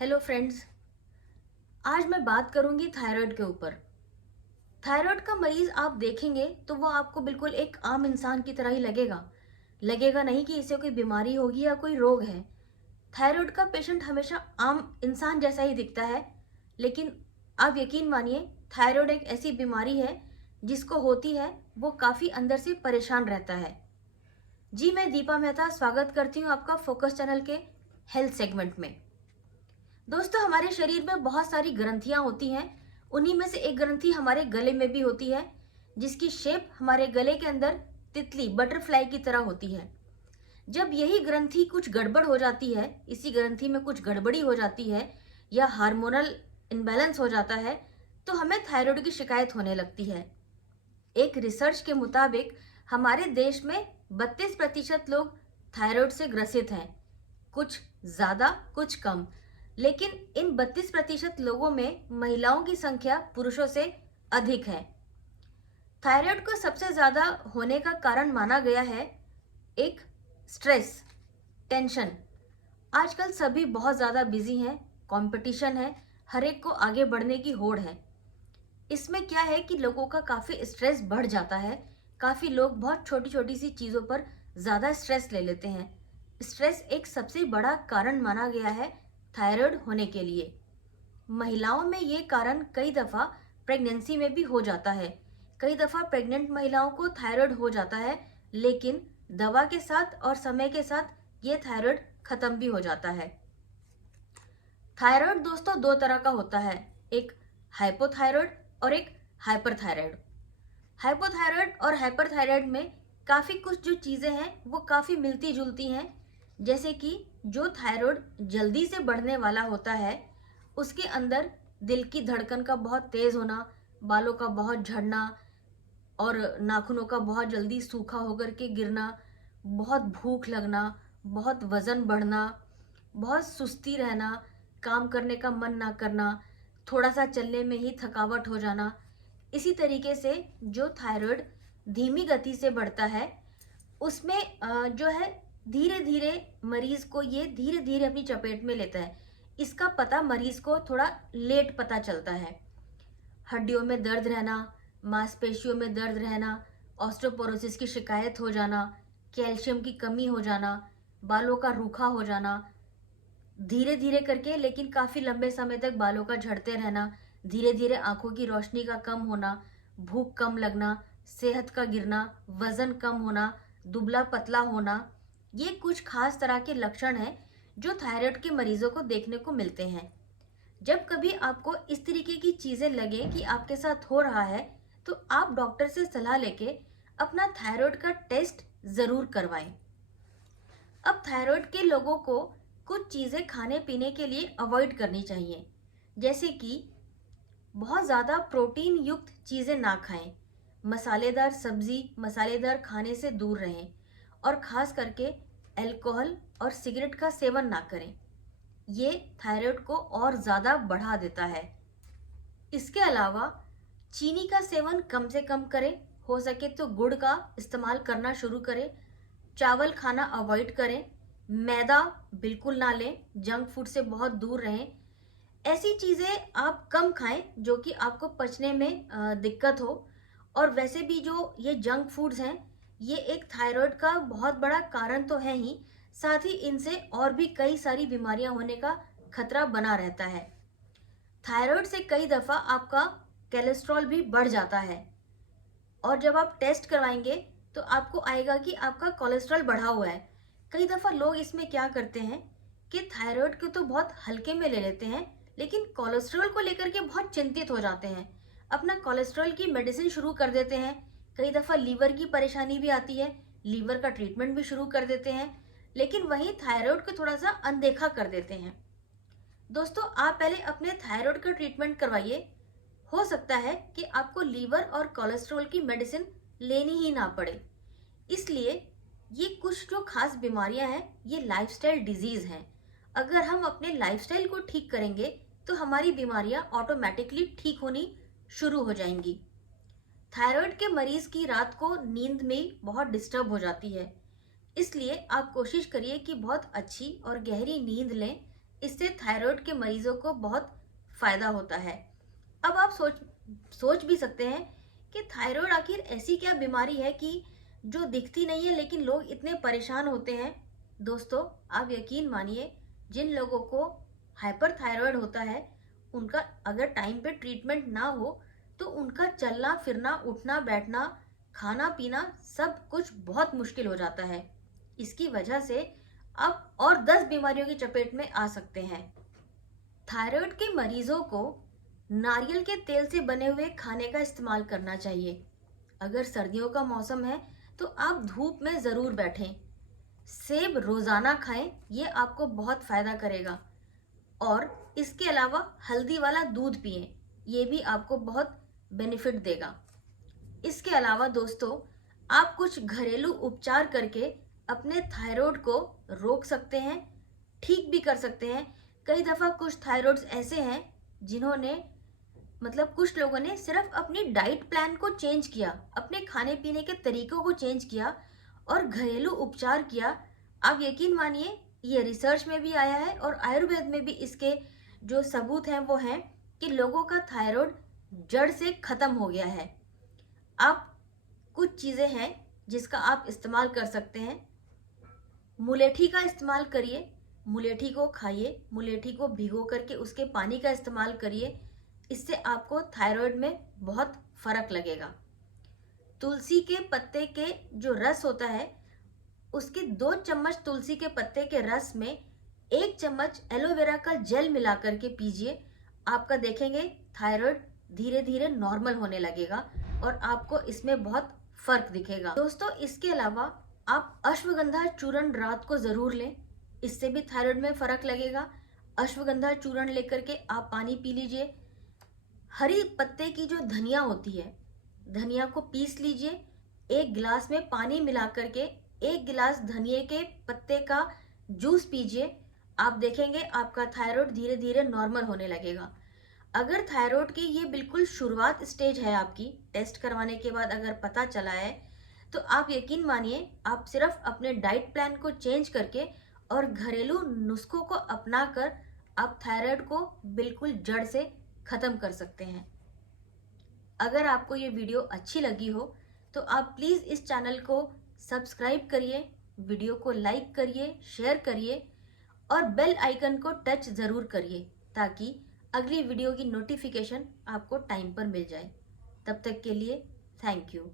Hello friends. आज मैं बात करूंगी थायराइड के ऊपर। थायराइड का मरीज आप देखेंगे तो वो आपको बिल्कुल एक आम इंसान की तरह ही लगेगा नहीं कि इसे कोई बीमारी होगी या कोई रोग है। थायराइड का पेशेंट हमेशा आम इंसान जैसा ही दिखता है, लेकिन आप यकीन मानिए, थायराइड एक ऐसी बीमारी है जिसको होती है वो काफ़ी अंदर से परेशान रहता है। जी, मैं दीपा मेहता स्वागत करती हूँ आपका फोकस चैनल के हेल्थ सेगमेंट में। दोस्तों, हमारे शरीर में बहुत सारी ग्रंथियां होती हैं। उन्हीं में से एक ग्रंथि हमारे गले में भी होती है, जिसकी शेप हमारे गले के अंदर तितली बटरफ्लाई की तरह होती है। जब यही ग्रंथि कुछ गड़बड़ हो जाती है, इसी ग्रंथि में कुछ गड़बड़ी हो जाती है या हार्मोनल इम्बैलेंस हो जाता है, तो हमें थायराइड की शिकायत होने लगती है। एक रिसर्च के मुताबिक हमारे देश में 32% लोग थायराइड से ग्रसित हैं, कुछ ज्यादा कुछ कम। लेकिन इन 32% लोगों में महिलाओं की संख्या पुरुषों से अधिक है। थायराइड को सबसे ज्यादा होने का कारण माना गया है एक स्ट्रेस, टेंशन। आजकल सभी बहुत ज्यादा बिजी हैं, कंपटीशन है, हर एक को आगे बढ़ने की होड़ है। इसमें क्या है कि लोगों का काफी स्ट्रेस बढ़ जाता है। काफी लोग बहुत छोटी छोटी सी चीजों पर ज्यादा स्ट्रेस ले लेते हैं। स्ट्रेस एक सबसे बड़ा कारण माना गया है थायराइड होने के लिए। महिलाओं में ये कारण कई दफा प्रेगनेंसी में भी हो जाता है। कई दफा प्रेग्नेंट महिलाओं को थायराइड हो जाता है, लेकिन दवा के साथ और समय के साथ ये थायराइड खत्म भी हो जाता है। थायराइड दोस्तों दो तरह का होता है, एक हाइपोथायराइड और एक हाइपरथायराइड। हाइपोथायराइड और हाइपरथायराइड में काफी कुछ जो चीजें हैं वो काफी मिलती जुलती हैं। जैसे कि जो थायराइड जल्दी से बढ़ने वाला होता है, उसके अंदर दिल की धड़कन का बहुत तेज होना, बालों का बहुत झड़ना और नाखूनों का बहुत जल्दी सूखा होकर के गिरना, बहुत भूख लगना, बहुत वजन बढ़ना, बहुत सुस्ती रहना, काम करने का मन ना करना, थोड़ा सा चलने में ही थकावट हो जाना। इसी तरीके से जो थायराइड धीमी गति से बढ़ता है, उसमें जो है धीरे धीरे मरीज को ये धीरे धीरे अपनी चपेट में लेता है। इसका पता मरीज को थोड़ा लेट पता चलता है। हड्डियों में दर्द रहना, मांसपेशियों में दर्द रहना, ऑस्टियोपोरोसिस की शिकायत हो जाना, कैल्शियम की कमी हो जाना, बालों का रूखा हो जाना, धीरे धीरे करके लेकिन काफी लंबे समय तक बालों का झड़ते रहना, धीरे धीरे आंखों की रोशनी का कम होना, भूख कम लगना, सेहत का गिरना, वजन कम होना, दुबला पतला होना, ये कुछ खास तरह के लक्षण हैं जो थायराइड के मरीजों को देखने को मिलते हैं। जब कभी आपको इस तरीके की चीजें लगे कि आपके साथ हो रहा है, तो आप डॉक्टर से सलाह लेके अपना थायराइड का टेस्ट जरूर करवाएं। अब थायराइड के लोगों को कुछ चीजें खाने पीने के लिए अवॉइड करनी चाहिए, जैसे कि बहुत ज़्यादा प्रोटीन युक्त चीज़ें ना खाएं, मसालेदार सब्जी मसालेदार खाने से दूर रहें और ख़ास करके अल्कोहल और सिगरेट का सेवन ना करें। ये थायराइड को और ज़्यादा बढ़ा देता है। इसके अलावा चीनी का सेवन कम से कम करें, हो सके तो गुड़ का इस्तेमाल करना शुरू करें। चावल खाना अवॉइड करें, मैदा बिल्कुल ना लें, जंक फूड से बहुत दूर रहें। ऐसी चीज़ें आप कम खाएं जो कि आपको पचने में दिक्कत हो। और वैसे भी जो ये जंक फूड्स हैं, ये एक थायराइड का बहुत बड़ा कारण तो है ही, साथ ही इनसे और भी कई सारी बीमारियां होने का खतरा बना रहता है। थायराइड से कई दफ़ा आपका कोलेस्ट्रॉल भी बढ़ जाता है, और जब आप टेस्ट करवाएंगे तो आपको आएगा कि आपका कोलेस्ट्रॉल बढ़ा हुआ है। कई दफ़ा लोग इसमें क्या करते हैं कि थायराइड को तो बहुत हल्के में ले लेते हैं, लेकिन कोलेस्ट्रॉल को लेकर के बहुत चिंतित हो जाते हैं, अपना कोलेस्ट्रॉल की मेडिसिन शुरू कर देते हैं। कई दफ़ा लीवर की परेशानी भी आती है, लीवर का ट्रीटमेंट भी शुरू कर देते हैं, लेकिन वहीं थायराइड को थोड़ा सा अनदेखा कर देते हैं। दोस्तों, आप पहले अपने थायराइड का ट्रीटमेंट करवाइए। हो सकता है कि आपको लीवर और कोलेस्ट्रॉल की मेडिसिन लेनी ही ना पड़े। इसलिए ये कुछ जो खास बीमारियां हैं, ये लाइफस्टाइल डिजीज हैं। अगर हम अपने लाइफस्टाइल को ठीक करेंगे तो हमारी बीमारियां ऑटोमेटिकली ठीक होनी शुरू हो जाएंगी। थायराइड के मरीज की रात को नींद में बहुत डिस्टर्ब हो जाती है, इसलिए आप कोशिश करिए कि बहुत अच्छी और गहरी नींद लें, इससे थायराइड के मरीजों को बहुत फायदा होता है। अब आप सोच भी सकते हैं कि थायराइड आखिर ऐसी क्या बीमारी है कि जो दिखती नहीं है लेकिन लोग इतने परेशान होते हैं। दोस्तों, आप यकीन मानिए, जिन लोगों को हाइपरथायराइड होता है, उनका अगर टाइम पे ट्रीटमेंट ना हो तो उनका चलना फिरना, उठना बैठना, खाना पीना सब कुछ बहुत मुश्किल हो जाता है। इसकी वजह से आप और 10 बीमारियों की चपेट में आ सकते हैं। थायराइड के मरीजों को नारियल के तेल से बने हुए खाने का इस्तेमाल करना चाहिए। अगर सर्दियों का मौसम है तो आप धूप में ज़रूर बैठें। सेब रोज़ाना खाएं, ये आपको बहुत फ़ायदा करेगा। और इसके अलावा हल्दी वाला दूध पिएं, ये भी आपको बहुत बेनिफिट देगा। इसके अलावा दोस्तों, आप कुछ घरेलू उपचार करके अपने थायराइड को रोक सकते हैं, ठीक भी कर सकते हैं। कई दफ़ा कुछ थायराइड्स ऐसे हैं जिन्होंने कुछ लोगों ने सिर्फ अपनी डाइट प्लान को चेंज किया, अपने खाने पीने के तरीकों को चेंज किया और घरेलू उपचार किया। आप यकीन मानिए, ये रिसर्च में भी आया है और आयुर्वेद में भी इसके जो सबूत हैं वो हैं कि लोगों का थायराइड जड़ से ख़त्म हो गया है। आप कुछ चीज़ें हैं जिसका आप इस्तेमाल कर सकते हैं। मुलेठी का इस्तेमाल करिए, मुलेठी को खाइए, मुलेठी को भिगो करके उसके पानी का इस्तेमाल करिए। इससे आपको थायराइड में बहुत फ़र्क लगेगा। तुलसी के पत्ते के जो रस होता है, उसके 2 चम्मच तुलसी के पत्ते के रस में 1 चम्मच एलोवेरा का जेल मिला करके पीजिए। आपका देखेंगे थायराइड धीरे धीरे नॉर्मल होने लगेगा और आपको इसमें बहुत फ़र्क दिखेगा। दोस्तों, इसके अलावा आप अश्वगंधा चूर्ण रात को ज़रूर लें, इससे भी थायराइड में फ़र्क लगेगा। अश्वगंधा चूर्ण लेकर के आप पानी पी लीजिए। हरी पत्ते की जो धनिया होती है, धनिया को पीस लीजिए। 1 गिलास में पानी मिला करके 1 गिलास धनिया के पत्ते का जूस पीजिए। आप देखेंगे आपका थायराइड धीरे धीरे नॉर्मल होने लगेगा। अगर थायराइड की ये बिल्कुल शुरुआत स्टेज है आपकी, टेस्ट करवाने के बाद अगर पता चला है, तो आप यकीन मानिए, आप सिर्फ अपने डाइट प्लान को चेंज करके और घरेलू नुस्खों को अपनाकर आप थायराइड को बिल्कुल जड़ से ख़त्म कर सकते हैं। अगर आपको ये वीडियो अच्छी लगी हो तो आप प्लीज़ इस चैनल को सब्सक्राइब करिए, वीडियो को लाइक करिए, शेयर करिए और बेल आइकन को टच ज़रूर करिए ताकि अगली वीडियो की नोटिफिकेशन आपको टाइम पर मिल जाए। तब तक के लिए थैंक यू।